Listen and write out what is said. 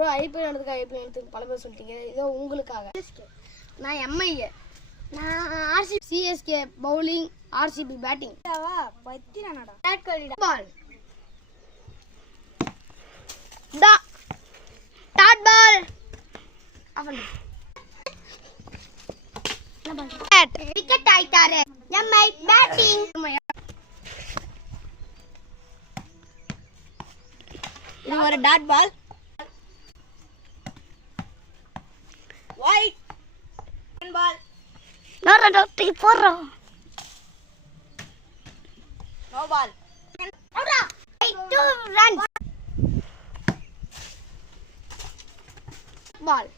Bro IPL எடுத்துக்கு பல பேர் சொல்லிட்டீங்க. இதோ உங்களுக்காக நான் எம்ஐஏ, நான் RCB, CSK bowling, RCB batting. பத்திரனடா பேட் கோலிடா பால் டா டாட் பால் அவன் பேட் விக்கெட் ஆயிட்டாரே. MI batting. இது ஒரு டாட் பால். Wide ball. நான் டாட் போறோம். No ball. அவுடா 2 ரன்ஸ். பால்.